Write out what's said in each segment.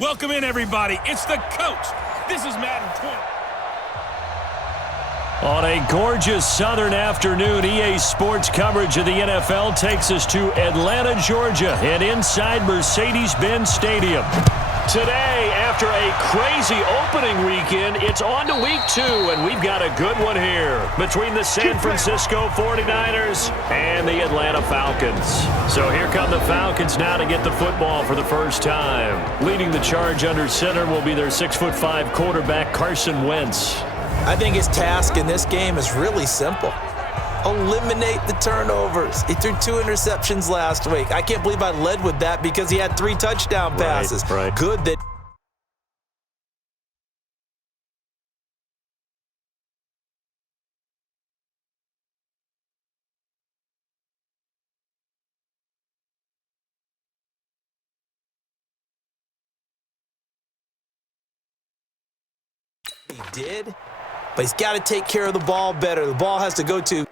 Welcome in, everybody. It's the coach. This is Madden 20. On a gorgeous southern afternoon, EA Sports coverage of the NFL takes us to Atlanta, Georgia, and inside Mercedes-Benz Stadium. Today, after a crazy opening weekend, it's on to week 2, and we've got a good one here between the San Francisco 49ers and the Atlanta Falcons. So here come the Falcons now to get the football for the first time. Leading the charge under center will be their 6'5" quarterback, Carson Wentz. I think his task in this game is really simple. Eliminate the turnovers. He threw 2 interceptions last week. I can't believe I led with that because he had 3 touchdown passes. Right. Good that he did, but he's got to take care of the ball better. The ball has to go to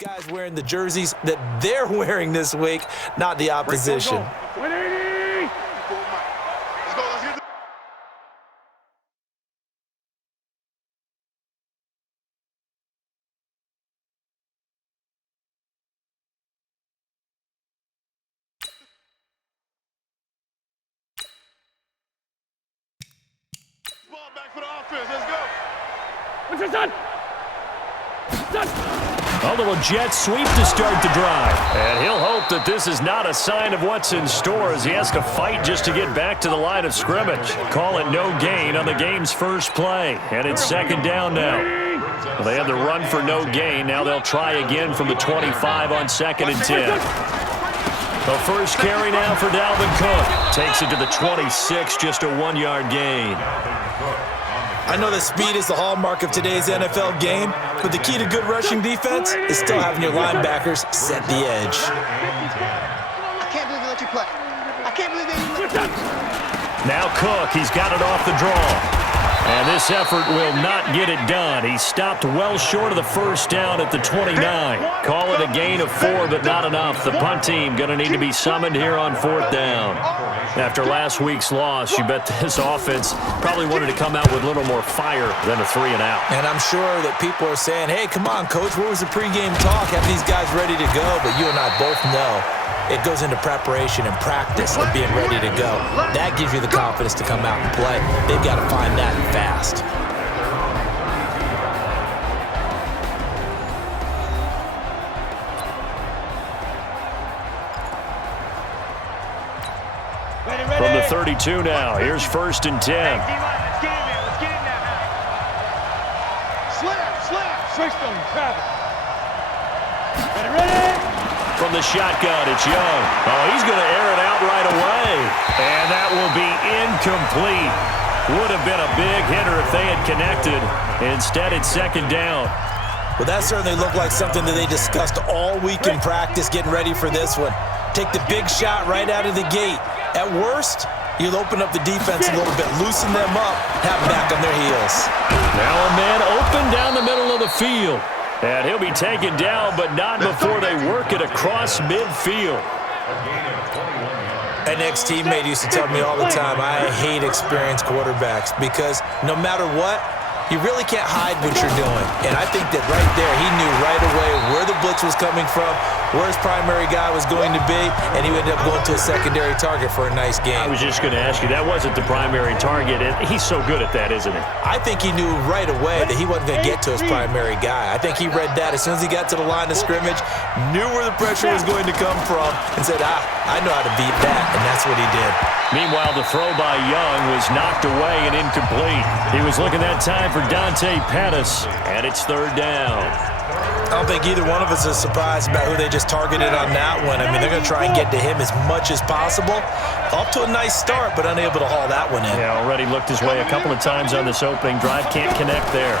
guys wearing the jerseys that they're wearing this week, not the opposition. Ball back for the offense. Let's go. What's this done? A little jet sweep to start the drive. And he'll hope that this is not a sign of what's in store as he has to fight just to get back to the line of scrimmage. Call it no gain on the game's first play. And it's second down now. Well, they had the run for no gain. Now they'll try again from the 25 on 2nd and 10. The first carry now for Dalvin Cook. Takes it to the 26, just a 1-yard gain. I know that speed is the hallmark of today's NFL game, but the key to good rushing defense is still having your linebackers set the edge. I can't believe they let you play. I can't believe they let you play. Now Cook, he's got it off the draw. And this effort will not get it done. He stopped well short of the first down at the 29. Call it a gain of 4, but not enough. The punt team going to need to be summoned here on 4th down. After last week's loss, you bet this offense probably wanted to come out with a little more fire than a 3-and-out. And I'm sure that people are saying, hey, come on, Coach, where was the pregame talk? Have these guys ready to go? But you and I both know it goes into preparation and practice of being ready to go. That gives you the confidence to come out and play. They've got to find that fast. From the 32 now, here's 1st and 10. Let's get it now. Slam. Switch them, traffic. Ready. From the shotgun, it's Young. Oh, he's going to air it out right away. And that will be incomplete. Would have been a big hitter if they had connected. Instead, it's 2nd down. Well, that certainly looked like something that they discussed all week in practice getting ready for this one. Take the big shot right out of the gate. At worst, you'll open up the defense a little bit, loosen them up, have them back on their heels. Now a man open down the middle of the field. And he'll be taken down, but not before they work it across midfield. An ex-teammate used to tell me all the time, I hate experienced quarterbacks because no matter what, you really can't hide what you're doing. And I think that right there, he knew right away where the blitz was coming from, where his primary guy was going to be, and he ended up going to a secondary target for a nice game. I was just going to ask you, that wasn't the primary target. And he's so good at that, isn't he? I think he knew right away that he wasn't going to get to his primary guy. I think he read that as soon as he got to the line of scrimmage, knew where the pressure was going to come from, and said, I know how to beat that, and that's what he did. Meanwhile, the throw by Young was knocked away and incomplete. He was looking that time for Dante Pettis, and it's third down. I don't think either one of us is surprised about who they just targeted on that one. I mean, they're going to try and get to him as much as possible. Off to a nice start, but unable to haul that one in. Yeah, already looked his way a couple of times on this opening drive. Can't connect there.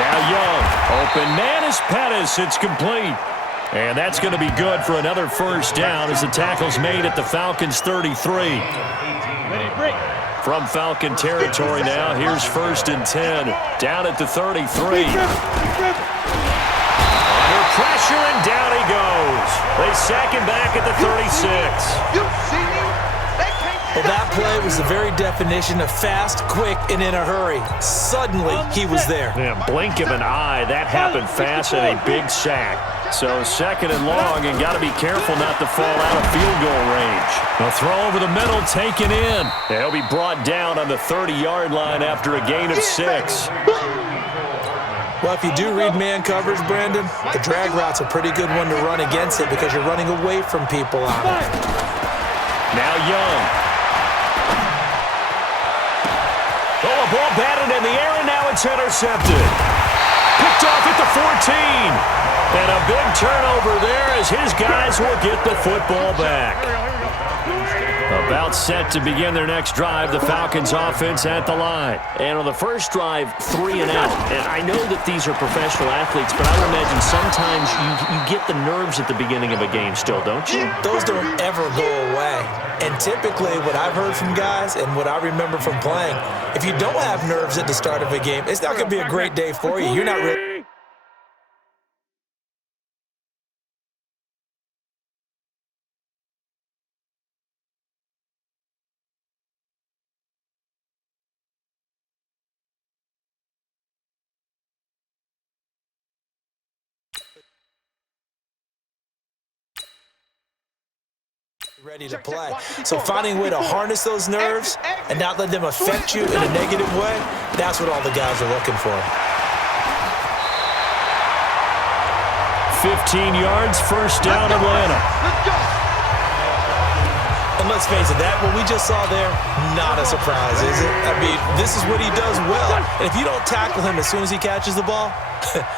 Now Young, open man is Pettis. It's complete. And that's going to be good for another first down as the tackle's made at the Falcons' 33. From Falcon territory now, here's 1st and 10. Down at the 33. Under pressure, and down he goes. They sack him back at the 36. Well, that play was the very definition of fast, quick, and in a hurry. Suddenly, he was there. Yeah, blink of an eye. That happened fast and a big sack. So 2nd and long, and got to be careful not to fall out of field goal range. A throw over the middle, taken in. He'll be brought down on the 30-yard line after a gain of 6. Well, if you do read man coverage, Brandon, the drag route's a pretty good one to run against it because you're running away from people on it. Now Young. Oh, a ball batted in the air, and now it's intercepted. Picked off at the 14. And a big turnover there as his guys will get the football back. About set to begin their next drive, the Falcons offense at the line. And on the first drive, 3 and out. And I know that these are professional athletes, but I would imagine sometimes you get the nerves at the beginning of a game still, don't you? Those don't ever go away. And typically what I've heard from guys and what I remember from playing, if you don't have nerves at the start of a game, it's not going to be a great day for you. You're not really... ready to play. So finding a way to harness those nerves and not let them affect you in a negative way, that's what all the guys are looking for. 15 yards, first down, Atlanta. And let's face it, that what we just saw there, not a surprise, is it? I mean, this is what he does well. And if you don't tackle him as soon as he catches the ball,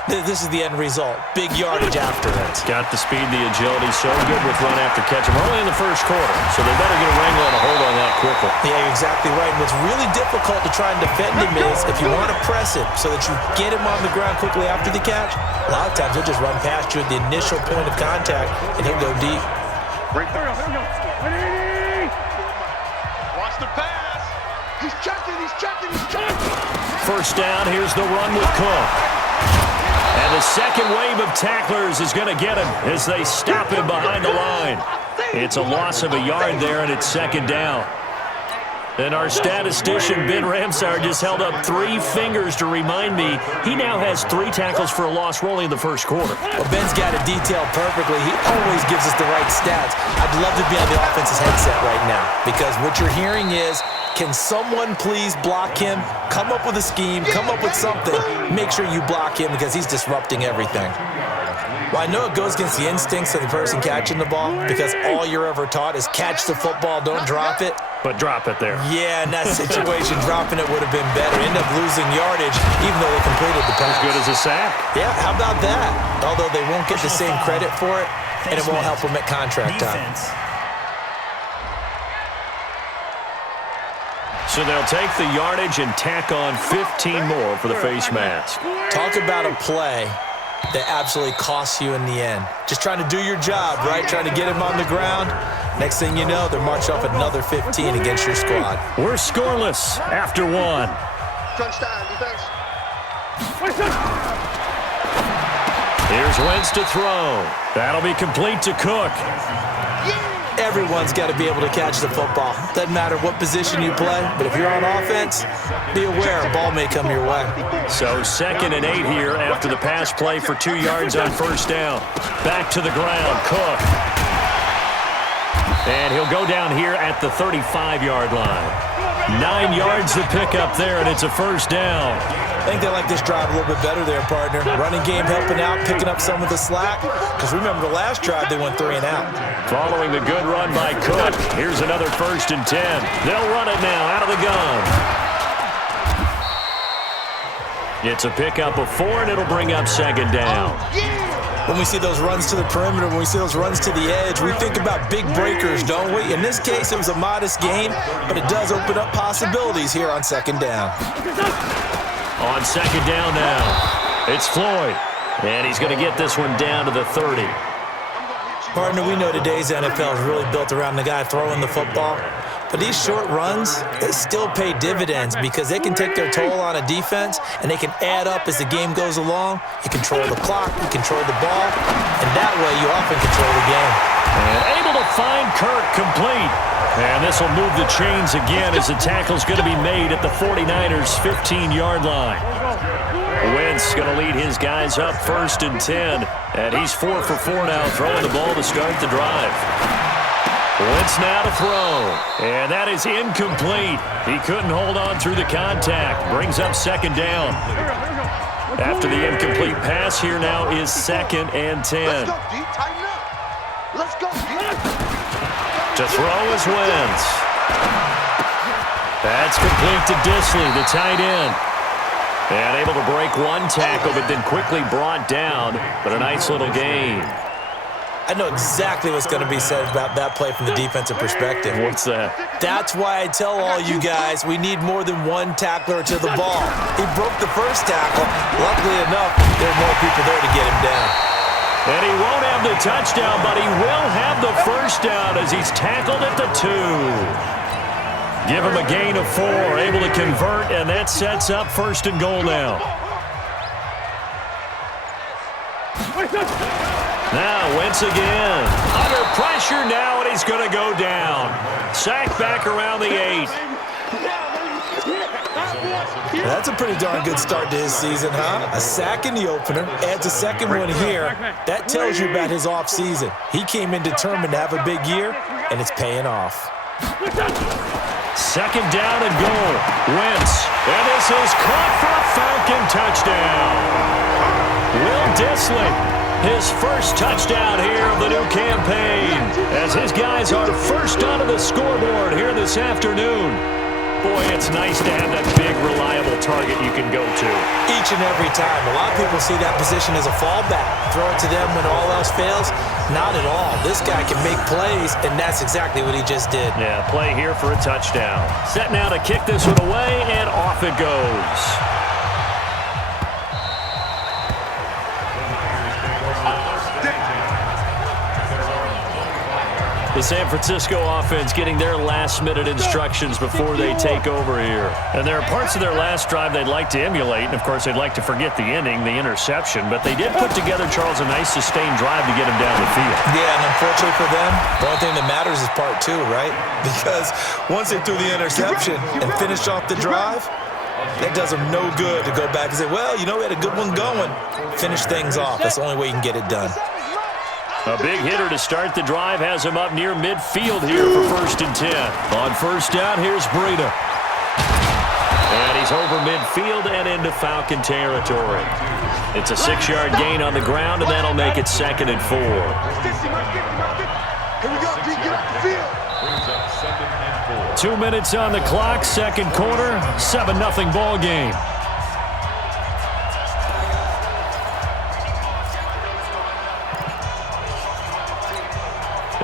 this is the end result. Big yardage after it. Got the speed, the agility, so good with run after catch. We're only in the first quarter, so they better get a wrangle and a hold on that quickly. Yeah, you're exactly right. And what's really difficult to try and defend him is if you want to press him so that you get him on the ground quickly after the catch, a lot of times he'll just run past you at the initial point of contact, and he'll go deep. Watch the pass. He's checking. First down, here's the run with Cook. And the second wave of tacklers is going to get him as they stop him behind the line. It's a loss of a yard there, and it's 2nd down. And our statistician, Ben Ramsar, just held up 3 fingers to remind me he now has 3 tackles for a loss. We're only in the first quarter. Well, Ben's got it detailed perfectly. He always gives us the right stats. I'd love to be on the offense's headset right now because what you're hearing is, can someone please block him? Come up with a scheme. Come up with something. Make sure you block him because he's disrupting everything. Well, I know it goes against the instincts of the person catching the ball because all you're ever taught is catch the football, don't drop it. But drop it there. Yeah, in that situation, dropping it would have been better. End up losing yardage even though they completed the pass. As good as a sack. Yeah, how about that? Although they won't get the same credit for it, and it won't help them at contract time. So they'll take the yardage and tack on 15 more for the face mask. Talk about a play that absolutely costs you in the end. Just trying to do your job, right? Trying to get him on the ground. Next thing you know, they're marching off another 15 against your squad. We're scoreless after one. Crunch time, defense. Here's Wentz to throw. That'll be complete to Cook. Everyone's got to be able to catch the football. Doesn't matter what position you play, but if you're on offense, be aware a ball may come your way. So 2nd and 8 here after the pass play for 2 yards on first down. Back to the ground, Cook. And he'll go down here at the 35-yard line. 9 yards to pick up there, and it's a first down. I think they like this drive a little bit better there, partner. Running game helping out, picking up some of the slack. Because remember, the last drive, they went 3 and out. Following the good run by Cook, here's another 1st and 10. They'll run it now out of the gun. It's a pickup of 4, and it'll bring up 2nd down. When we see those runs to the perimeter, when we see those runs to the edge, we think about big breakers, don't we? In this case, it was a modest gain, but it does open up possibilities here on 2nd down. On 2nd down now, it's Floyd, and he's going to get this one down to the 30. Partner, we know today's NFL is really built around the guy throwing the football, but these short runs, they still pay dividends because they can take their toll on a defense, and they can add up as the game goes along. You control the clock, you control the ball, and that way you often control the game. And able to find Kirk complete. And this will move the chains again as the tackle's going to be made at the 49ers' 15-yard line. Wentz going to lead his guys up 1st and 10. And he's 4 for 4 now, throwing the ball to start the drive. Wentz now to throw. And that is incomplete. He couldn't hold on through the contact. Brings up 2nd down. After the incomplete pass, here now is 2nd and 10. Let's go, D. Tighten up. Let's go, D. To throw is Wentz. That's complete to Disley, the tight end. And able to break one tackle, but then quickly brought down. But a nice little gain. I know exactly what's going to be said about that play from the defensive perspective. What's that? That's why I tell all you guys we need more than one tackler to the ball. He broke the first tackle. Luckily enough, there are more people there to get him down. And he won't have the touchdown, but he will have the first down as he's tackled at the 2. Give him a gain of 4, able to convert, and that sets up 1st and goal now. Now, Wentz again. Under pressure now, and he's going to go down. Sacked back around the 8. That's a pretty darn good start to his season, huh? A sack in the opener, adds a 2nd one here. That tells you about his offseason. He came in determined to have a big year, and it's paying off. 2nd down and goal. Wentz. And this is caught for a Falcon touchdown. Will Disley, his first touchdown here of the new campaign, as his guys are first onto the scoreboard here this afternoon. Boy, it's nice to have that big, reliable target you can go to. Each and every time. A lot of people see that position as a fallback. Throw it to them when all else fails. Not at all. This guy can make plays, and that's exactly what he just did. Yeah, play here for a touchdown. Set now to kick this one away, and off it goes. The San Francisco offense getting their last-minute instructions before they take over here. And there are parts of their last drive they'd like to emulate, and, of course, they'd like to forget the ending, the interception. But they did put together, Charles, a nice sustained drive to get him down the field. Yeah, and unfortunately for them, the only thing that matters is part 2, right? Because once they threw the interception and finished off the drive, that does them no good to go back and say, well, you know, we had a good one going. Finish things off. That's the only way you can get it done. A big hitter to start the drive has him up near midfield here for 1st and 10. On 1st down, here's Breida. And he's over midfield and into Falcon territory. It's a 6-yard gain on the ground, and that'll make it 2nd and 4. Here we go, D. Get off the field. 2 minutes on the clock, 2nd quarter, 7-0 ball game.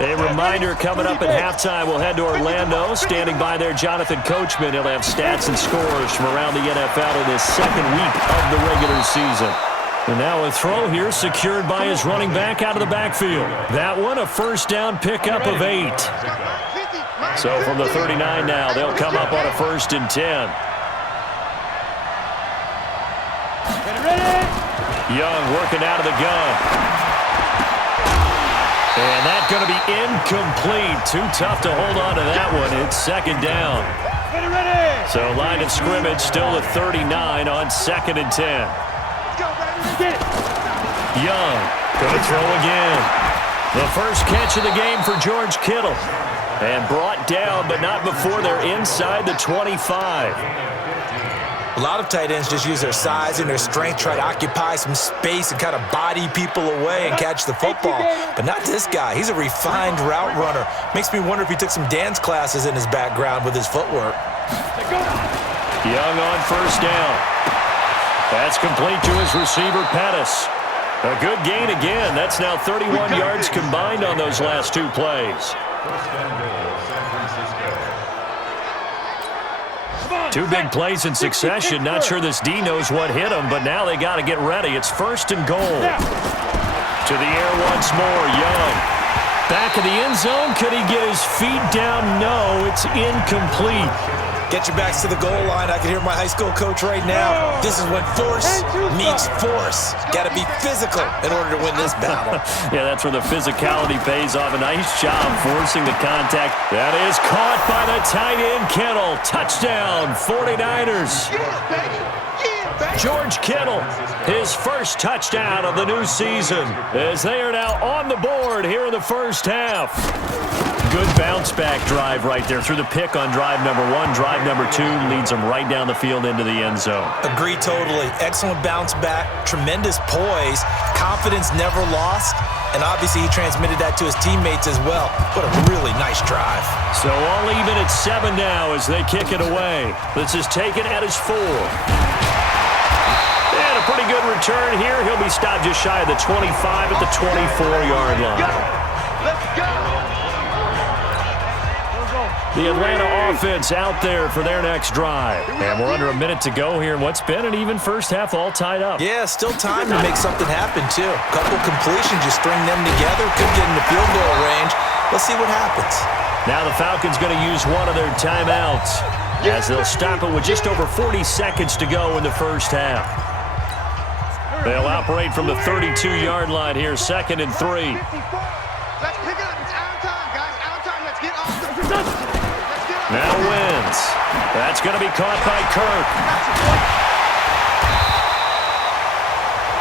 A reminder coming up at halftime, we'll head to Orlando. Standing by there, Jonathan Coachman. He'll have stats and scores from around the NFL in this 2nd week of the regular season. And now a throw here secured by his running back out of the backfield. That one a first down pickup of 8. So from the 39 now, they'll come up on a 1st and 10. Young working out of the gun. And that's going to be incomplete. Too tough to hold on to that one. It's 2nd down. So line of scrimmage still at 39 on 2nd and 10. Young going to throw again. The first catch of the game for George Kittle. And brought down, but not before they're inside the 25. A lot of tight ends just use their size and their strength, try to occupy some space and kind of body people away and catch the football. But not this guy. He's a refined route runner. Makes me wonder if he took some dance classes in his background with his footwork. Young on 1st down. That's complete to his receiver, Pettis. A good gain again. That's now 31 yards combined on those last 2 plays. 2 big plays in succession. Not sure this D knows what hit him, but now they got to get ready. It's 1st and goal. To the air once more, Young. Back of the end zone. Could he get his feet down? No, it's incomplete. Get your backs to the goal line. I can hear my high school coach right now. This is when force meets force. Got to be physical in order to win this battle. Yeah, that's where the physicality pays off. A nice job forcing the contact. That is caught by the tight end, Kittle. Touchdown, 49ers. George Kittle, his first touchdown of the new season, as they are now on the board here in the first half. Good bounce-back drive right there through the pick on drive number 1. Drive number 2 leads them right down the field into the end zone. Agree totally. Excellent bounce-back, tremendous poise, confidence never lost, and obviously he transmitted that to his teammates as well. What a really nice drive. So all even at 7 now as they kick it away. This is taken at his 4. And a pretty good return here. He'll be stopped just shy of the 25 at the 24-yard line. Let's go. The Atlanta offense out there for their next drive. And we're under a minute to go here in what's been an even first half, all tied up. Yeah, still time to make something happen, too. Couple completions, you string them together, could get into field goal range. Let's see what happens. Now the Falcons going to use one of their timeouts as they'll stop it with just over 40 seconds to go in the first half. They'll operate from the 32-yard line here, 2nd and 3. Let's pick it up. It's our time, guys. Our time. Let's get off the let's get up. Now wins. That's going to be caught by Kirk.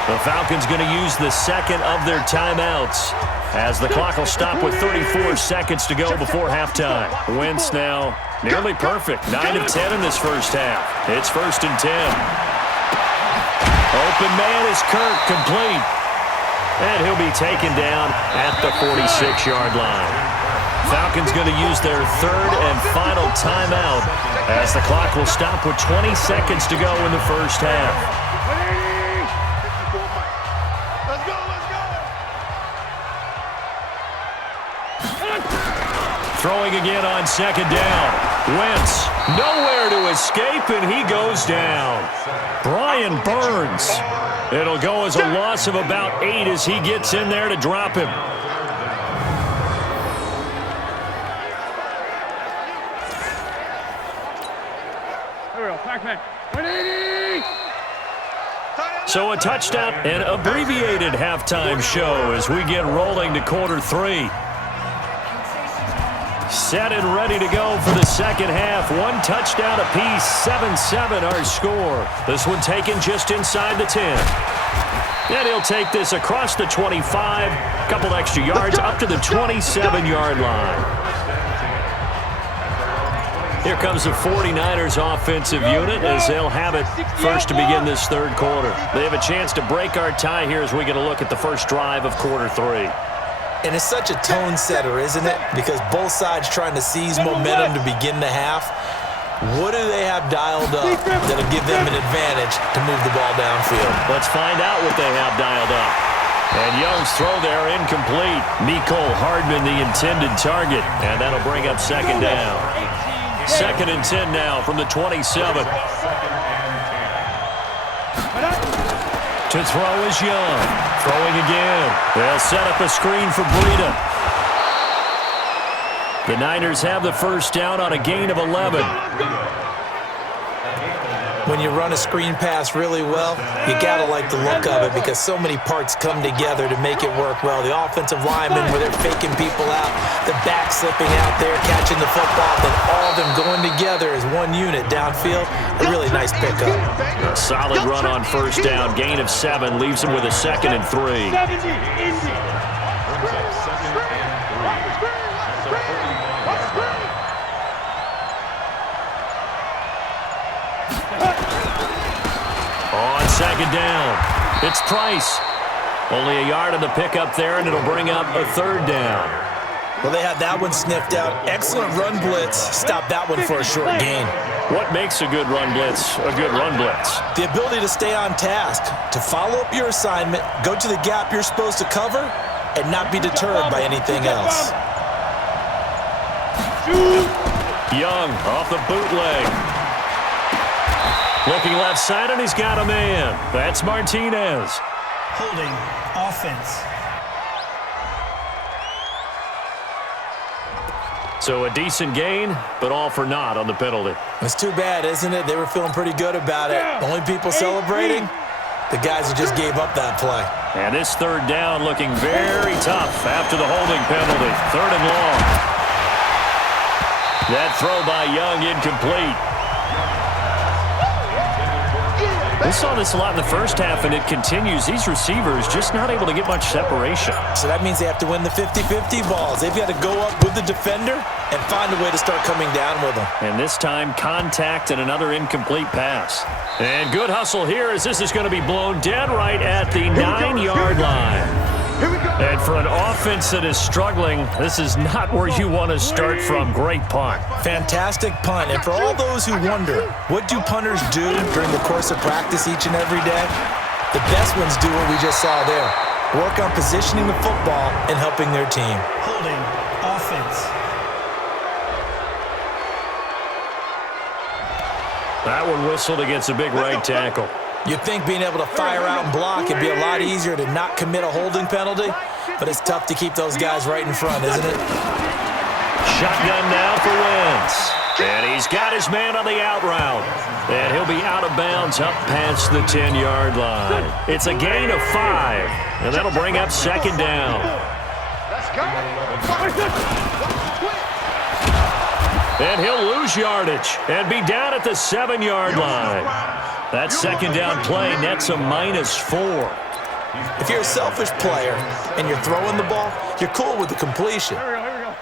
The Falcons going to use the 2nd of their timeouts as the clock will stop with 34 seconds to go before halftime. Wentz now nearly perfect. 9 of 10 in this first half. It's 1st and 10. Open man is Kirk, complete. And he'll be taken down at the 46-yard line. Falcons going to use their 3rd and final timeout as the clock will stop with 20 seconds to go in the first half. Let's go, let's go. Throwing again on 2nd down. Wentz nowhere to escape, and he goes down. Brian Burns. It'll go as a loss of about 8 as he gets in there to drop him. So a touchdown, an abbreviated halftime show as we get rolling to quarter 3. Set and ready to go for the second half. 1 touchdown apiece, 7-7 our score. This one taken just inside the 10. And he'll take this across the 25, couple extra yards up to the 27-yard line. Here comes the 49ers offensive unit as they'll have it first to begin this third quarter. They have a chance to break our tie here as we get a look at the first drive of quarter 3. And it's such a tone setter, isn't it? Because both sides trying to seize momentum to begin the half. What do they have dialed up that'll give them an advantage to move the ball downfield? Let's find out what they have dialed up. And Young's throw there incomplete. Mecole Hardman the intended target. And that'll bring up 2nd down. 2nd and 10 now from the 27. To throw is Young. Throwing again. They'll set up a screen for Breida. The Niners have the first down on a gain of 11. When you run a screen pass really well, you got to like the look of it because so many parts come together to make it work well. The offensive linemen, where they're faking people out, the back slipping out there, catching the football, then all of them going together as one unit downfield. A really nice pickup. A solid run on first down. Gain of 7 leaves him with a 2nd and 3. On second down, it's Price. Only a yard on the pickup there, and it'll bring up a 3rd down. Well, they had that one sniffed out. Excellent run blitz. Stop that one for a short gain. What makes a good run blitz a good run blitz? The ability to stay on task, to follow up your assignment, go to the gap you're supposed to cover, and not be deterred by anything else. Young off the bootleg. Looking left side, and he's got a man. That's Martinez. Holding offense. So a decent gain, but all for naught on the penalty. It's too bad, isn't it? They were feeling pretty good about it. The only people celebrating, the guys who just gave up that play. And this 3rd down looking very tough after the holding penalty. 3rd and long. That throw by Young incomplete. We saw this a lot in the first half, and it continues. These receivers just not able to get much separation. So that means they have to win the 50-50 balls. They've got to go up with the defender and find a way to start coming down with them. And this time, contact and another incomplete pass. And good hustle here as this is going to be blown dead right at the 9-yard line. And for an offense that is struggling, this is not where you want to start from. Great punt. Fantastic punt. And for all those who wonder, what do punters do during the course of practice each and every day? The best ones do what we just saw there. Work on positioning the football and helping their team. Holding offense. That one whistled against a big right tackle. You'd think being able to fire out and block would be a lot easier to not commit a holding penalty, but it's tough to keep those guys right in front, isn't it? Shotgun now for Wentz. And he's got his man on the out route. And he'll be out of bounds up past the 10-yard line. It's a gain of 5, and that'll bring up 2nd down. And he'll lose yardage and be down at the 7-yard line. That 2nd down play nets a -4. If you're a selfish player and you're throwing the ball, you're cool with the completion.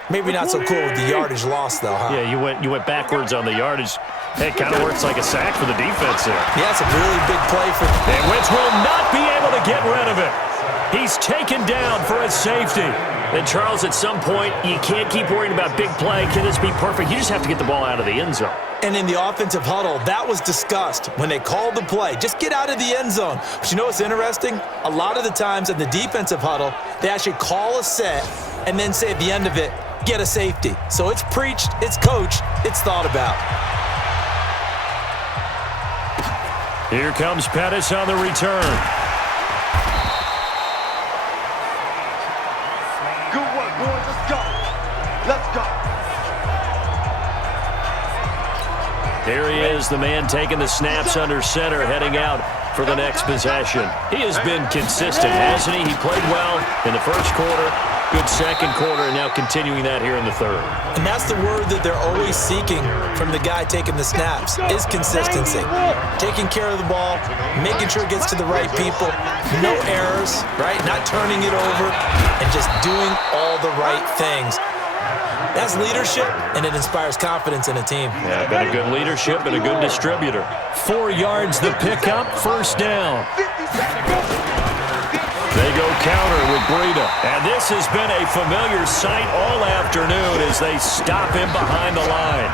Maybe not so cool with the yardage loss, though, huh? Yeah, you went backwards on the yardage. It kind of works like a sack for the defense there. Yeah, it's a really big play for... And Wentz will not be able to get rid of it. He's taken down for a safety. And, Charles, at some point, you can't keep worrying about big play. Can this be perfect? You just have to get the ball out of the end zone. And in the offensive huddle, that was discussed when they called the play. Just get out of the end zone. But you know what's interesting? A lot of the times in the defensive huddle, they actually call a set and then say at the end of it, get a safety. So it's preached, it's coached, it's thought about. Here comes Pettis on the return. Good work, boys. Let's go. Let's go. Here he is, the man taking the snaps under center, heading out for the next possession. He has been consistent, hasn't he? He played well in the first quarter, good second quarter, and now continuing that here in the third. And that's the word that they're always seeking from the guy taking the snaps, is consistency. Taking care of the ball, making sure it gets to the right people, no errors, right? Not turning it over, and just doing all the right things. That's leadership, and it inspires confidence in a team. Yeah, been a good leadership and a good distributor. 4 yards the pickup, first down. They go counter with Breida. And this has been a familiar sight all afternoon as they stop him behind the line.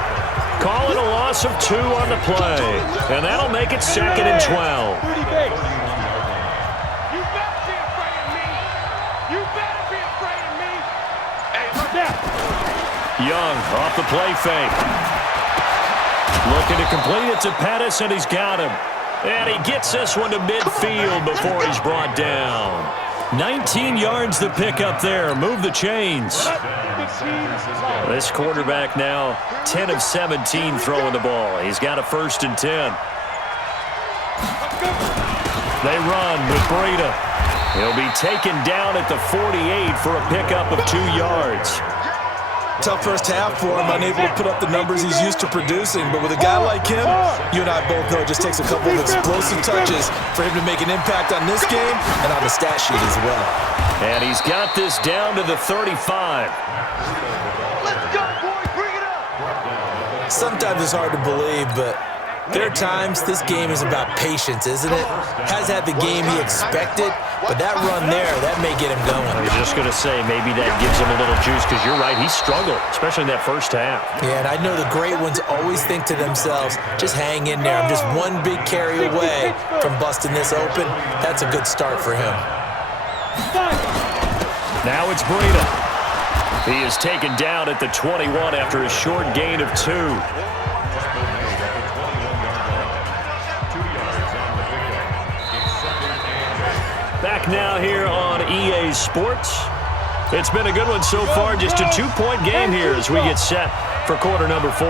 Call it a loss of 2 on the play. And that'll make it 2nd and 12. Young off the play fake. Looking to complete it to Pettis, and he's got him. And he gets this one to midfield before he's brought down. 19 yards to pick up there. Move the chains. This quarterback now 10 of 17 throwing the ball. He's got a 1st and 10. They run with Breida. He'll be taken down at the 48 for a pickup of 2 yards. Tough first half for him, unable to put up the numbers he's used to producing. But with a guy like him, you and I both know it just takes a couple of explosive touches for him to make an impact on this game and on the stat sheet as well. And he's got this down to the 35. Let's go, boys. Bring it up. Sometimes it's hard to believe, but there are times this game is about patience, isn't it? Has had the game he expected, but that run there, that may get him going. I was just going to say, maybe that gives him a little juice, because you're right, he struggled, especially in that first half. Yeah, and I know the great ones always think to themselves, just hang in there. I'm just one big carry away from busting this open. That's a good start for him. Now it's Breida. He is taken down at the 21 after a short gain of 2. Back now here on EA Sports. It's been a good one so far. Just a 2-point game here as we get set for quarter number 4.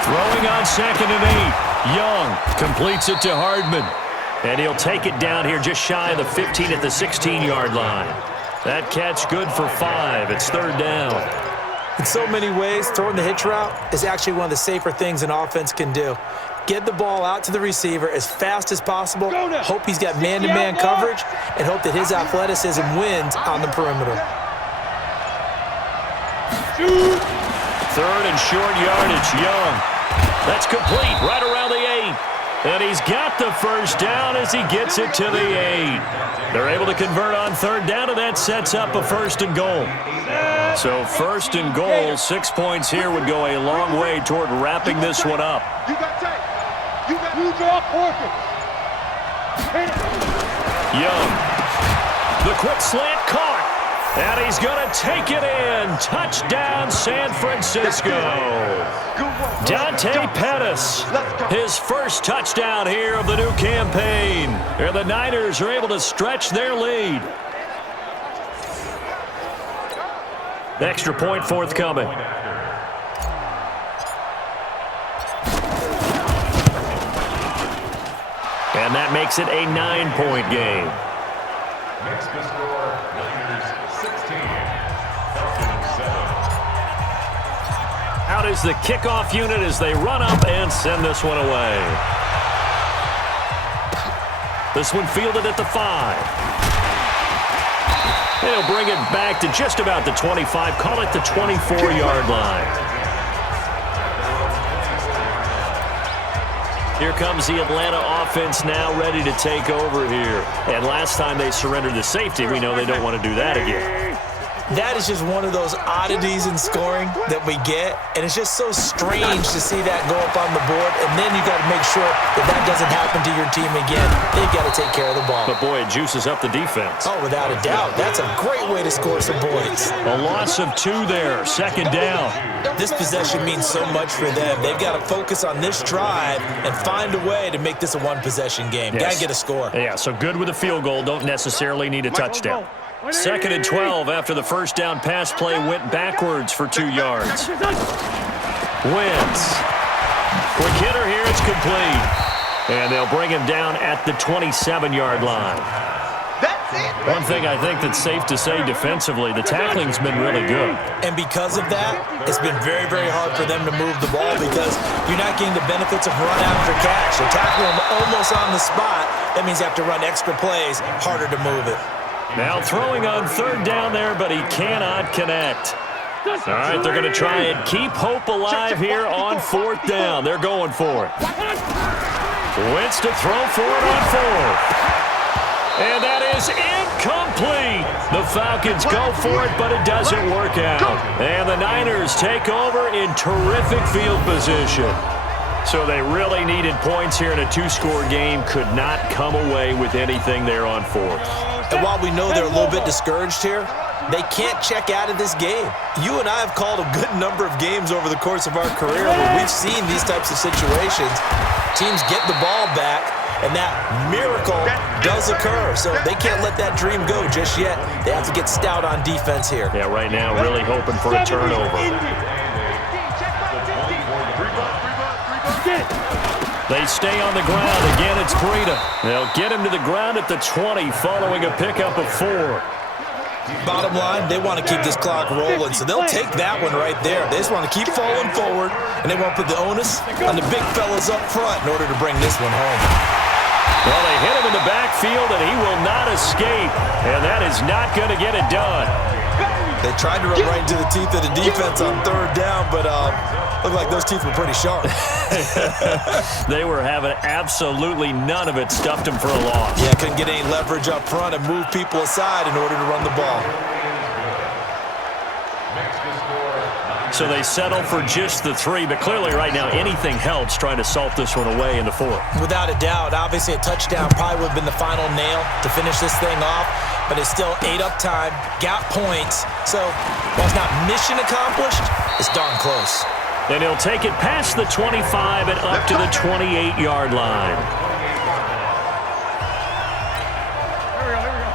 Throwing on 2nd and 8. Young completes it to Hardman. And he'll take it down here just shy of the 15 at the 16-yard line. That catch good for 5. It's 3rd down. In so many ways, throwing the hitch route is actually one of the safer things an offense can do. Get the ball out to the receiver as fast as possible, hope he's got man-to-man coverage, and hope that his athleticism wins on the perimeter. 3rd and short yardage, Young. That's complete right around the 8. And he's got the 1st down as he gets it to the 8. They're able to convert on 3rd down, and that sets up a 1st and goal. So 1st and goal, 6 points here would go a long way toward wrapping this one up. You got tape. You draw perfect. Young. The quick slant caught. And he's going to take it in. Touchdown, San Francisco. Dante Pettis, his 1st touchdown here of the new campaign. And the Niners are able to stretch their lead. Extra point forthcoming. And that makes it a 9-point game. Makes the score Niners 16, Falcons 7. Out is the kickoff unit as they run up and send this one away. This one fielded at the 5. And he'll bring it back to just about the 25. Call it the 24-yard line. Here comes the Atlanta offense now ready to take over here. And last time they surrendered the safety, we know they don't want to do that again. That is just one of those oddities in scoring that we get, and it's just so strange to see that go up on the board, and then you got to make sure that that doesn't happen to your team again. They've got to take care of the ball. But, boy, it juices up the defense. Oh, without a doubt. That's a great way to score some points. A loss of 2 there, 2nd down. This possession means so much for them. They've got to focus on this drive and find a way to make this a one-possession game. Yes. Got to get a score. Yeah, so good with a field goal. Don't necessarily need a touchdown. 2nd and 12 after the 1st down pass play went backwards for 2 yards. Wentz. Quick hitter here, it's complete. And they'll bring him down at the 27-yard line. That's it. One thing I think that's safe to say defensively, the tackling's been really good. And because of that, it's been very, very hard for them to move the ball because you're not getting the benefits of run after catch. They're tackling them almost on the spot. That means you have to run extra plays, harder to move it. Now throwing on 3rd down there, but he cannot connect. All right, they're going to try and keep hope alive here on 4th down. They're going for it. Wentz to throw for it on 4th. And that is incomplete. The Falcons go for it, but it doesn't work out. And the Niners take over in terrific field position. So they really needed points here in a 2-score game. Could not come away with anything there on 4th. And while we know they're a little bit discouraged here, They can't check out of this game. You and I have called a good number of games over the course of our career where we've seen these types of situations. Teams get the ball back, and that miracle does occur. So they can't let that dream go just yet. They have to get stout on defense here. Yeah, right now really hoping for a turnover. They stay on the ground. Again, it's Breida. They'll get him to the ground at the 20 following a pickup of 4. Bottom line, they want to keep this clock rolling, so they'll take that one right there. They just want to keep falling forward, and they want to put the onus on the big fellas up front in order to bring this one home. Well, they hit him in the backfield, and he will not escape, and that is not going to get it done. They tried to run right into the teeth of the defense on 3rd down, but looked like those teeth were pretty sharp. They were having absolutely none of it. Stuffed him for a loss. Yeah, couldn't get any leverage up front and move people aside in order to run the ball. So they settle for just the 3, but clearly right now anything helps trying to salt this one away in the 4th. Without a doubt, obviously a touchdown probably would have been the final nail to finish this thing off, but it's still 8 up time, got points. So while it's not mission accomplished, it's darn close. And he'll take it past the 25 and up to the 28-yard line.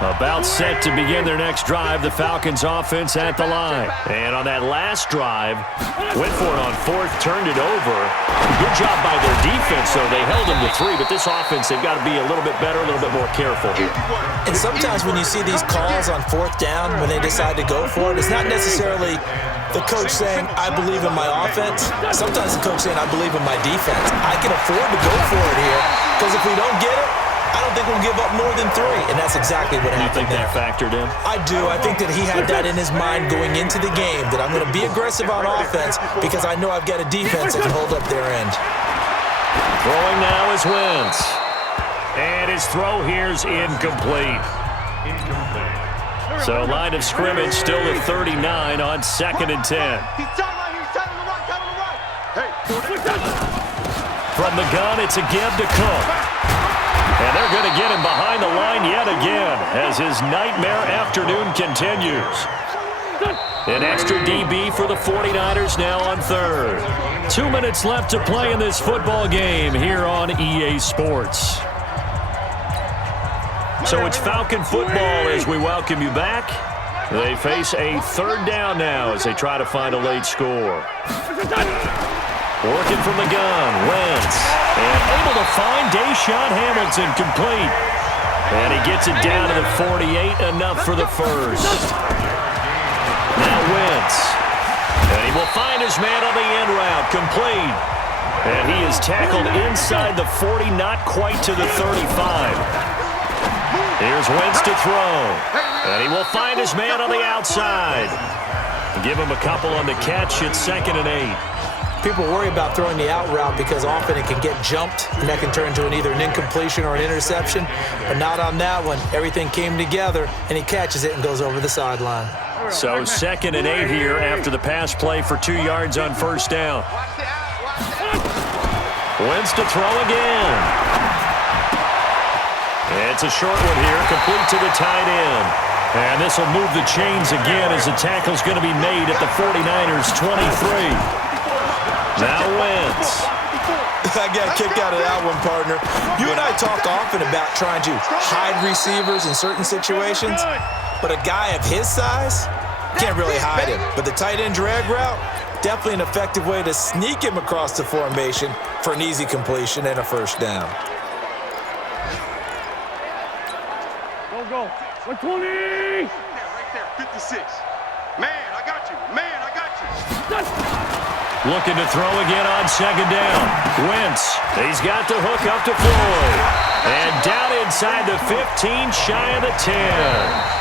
About set to begin their next drive, the Falcons offense at the line. And on that last drive, went for it on 4th, turned it over. Good job by their defense, though. They held them to 3, but this offense, they've got to be a little bit better, a little bit more careful. And sometimes when you see these calls on 4th down, when they decide to go for it, it's not necessarily the coach saying, I believe in my offense. Sometimes the coach saying, I believe in my defense. I can afford to go for it here, because if we don't get it, I don't think we'll give up more than 3, and that's exactly what happened there. You think that factored in? I do. I think that he had that in his mind going into the game, that I'm going to be aggressive on offense because I know I've got a defense that can hold up their end. Throwing now is Wentz. And his throw here's incomplete. So line of scrimmage still at 39 on 2nd and 10. From the gun, it's a give to Cook. And they're going to get him behind the line yet again as his nightmare afternoon continues. An extra DB for the 49ers now on 3rd. 2 minutes left to play in this football game here on EA Sports. So it's Falcon football as we welcome you back. They face a 3rd down now as they try to find a late score. Working from the gun, Wentz, and able to find Deshaun Hamilton complete. And he gets it down to the 48, enough for the first. Now Wentz, and he will find his man on the end route, complete. And he is tackled inside the 40, not quite to the 35. Here's Wentz to throw, and he will find his man on the outside. Give him a couple on the catch at 2nd and 8. People worry about throwing the out route because often it can get jumped, and that can turn into either an incompletion or an interception. But not on that one. Everything came together, and he catches it and goes over the sideline. So 2nd and 8 here after the pass play for 2 yards on 1st down. Wentz to throw again. It's a short one here, complete to the tight end. And this will move the chains again as the tackle's going to be made at the 49ers' 23. Now Wentz. I got a kick out of that one, partner. You and I talk often about trying to hide receivers in certain situations, but a guy of his size can't really hide him. But the tight end drag route, definitely an effective way to sneak him across the formation for an easy completion and a 1st down. Go. 120. Right there, 56. Man, I got you. Man, I got you. Looking to throw again on 2nd down. Wentz, he's got the hook up to Floyd. And down inside the 15, shy of the 10.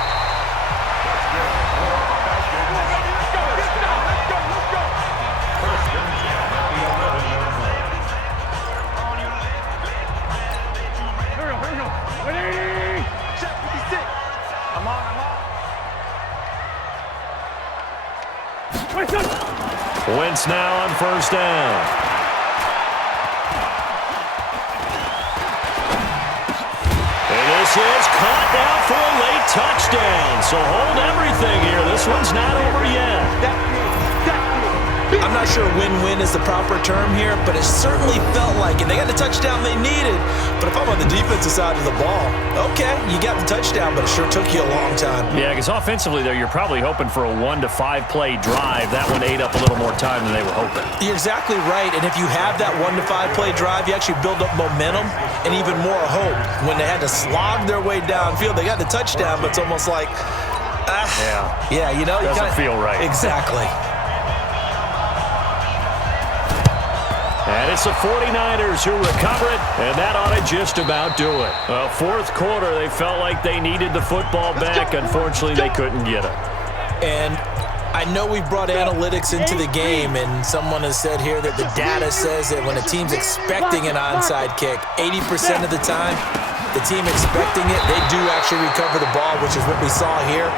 Wentz now on 1st down. And this is caught now for a late touchdown. So hold everything here. This one's not over yet. I'm not sure win-win is the proper term here, but it certainly felt like it. They got the touchdown they needed, but if I'm on the defensive side of the ball, okay, you got the touchdown, but it sure took you a long time. Yeah, because offensively there, you're probably hoping for a 1 to 5 play drive. That one ate up a little more time than they were hoping. You're exactly right, and if you have that 1 to 5 play drive, you actually build up momentum and even more hope. When they had to slog their way downfield, they got the touchdown, but it's almost like, yeah, you know, doesn't feel right. Exactly. And it's the 49ers who recover it, and that ought to just about do it. Well, fourth quarter, they felt like they needed the football back. Unfortunately, they couldn't get it. And I know we've brought analytics into the game, and someone has said here that the data says that when a team's expecting an onside kick, 80% of the time, the team expecting it, they do actually recover the ball, which is what we saw here.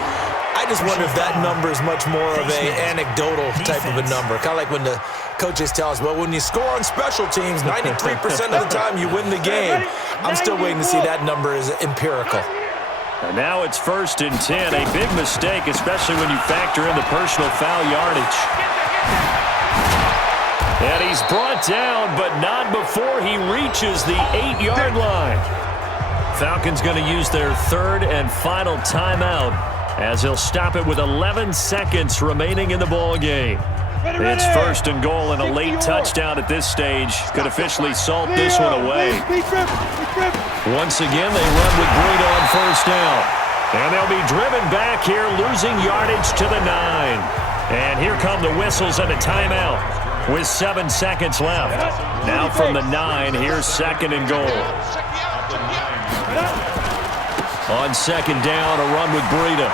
I just wonder if that number is much more of an anecdotal type of a number. Kind of like when the coaches tell us, well, when you score on special teams, 93% of the time you win the game. I'm still waiting to see that number is empirical. And now it's 1st and 10. A big mistake, especially when you factor in the personal foul yardage. And he's brought down, but not before he reaches the 8-yard line. Falcons going to use their 3rd and final timeout, as he'll stop it with 11 seconds remaining in the ball game. It's 1st and goal, and a late touchdown at this stage could officially salt this one away. Once again, they run with Breida on 1st down. And they'll be driven back here, losing yardage to the 9. And here come the whistles and a timeout with 7 seconds left. Now from the 9, here's 2nd and goal. On 2nd down, a run with Breida.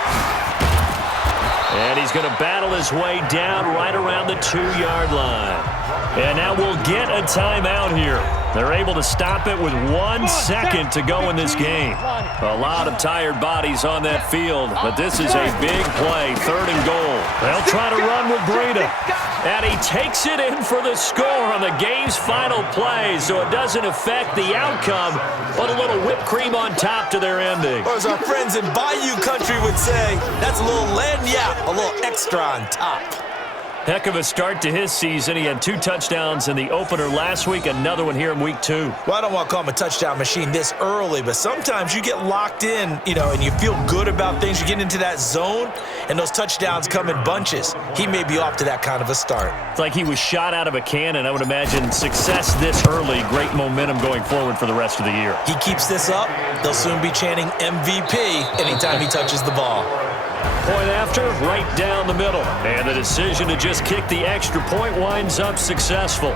And he's going to battle his way down right around the 2-yard line. And now we'll get a timeout here. They're able to stop it with 1 second to go in this game. A lot of tired bodies on that field, but this is a big play, 3rd and goal. They'll try to run with Breida. And he takes it in for the score on the game's final play, so it doesn't affect the outcome, but a little whipped cream on top to their ending. Or as our friends in Bayou Country would say, that's a little lagniappe, a little extra on top. Heck of a start to his season. He had 2 touchdowns in the opener last week, another one here in week 2. Well, I don't want to call him a touchdown machine this early, but sometimes you get locked in, you know, and you feel good about things. You get into that zone, and those touchdowns come in bunches. He may be off to that kind of a start. It's like he was shot out of a cannon. I would imagine success this early, great momentum going forward for the rest of the year. He keeps this up, they'll soon be chanting MVP anytime he touches the ball. Point after, right down the middle. And the decision to just kick the extra point winds up successful.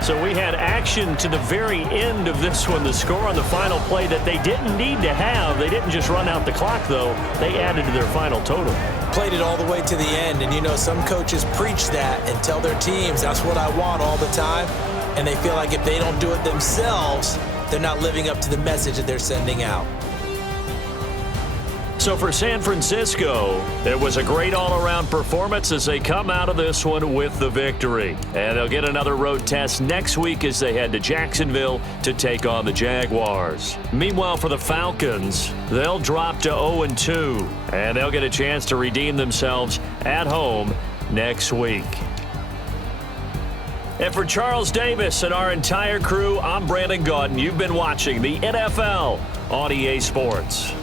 So we had action to the very end of this one. The score on the final play that they didn't need to have. They didn't just run out the clock, though. They added to their final total. Played it all the way to the end. And, you know, some coaches preach that and tell their teams, that's what I want all the time. And they feel like if they don't do it themselves, they're not living up to the message that they're sending out. So for San Francisco, it was a great all-around performance as they come out of this one with the victory. And they'll get another road test next week as they head to Jacksonville to take on the Jaguars. Meanwhile, for the Falcons, they'll drop to 0-2, and they'll get a chance to redeem themselves at home next week. And for Charles Davis and our entire crew, I'm Brandon Gaudin. You've been watching the NFL on EA Sports.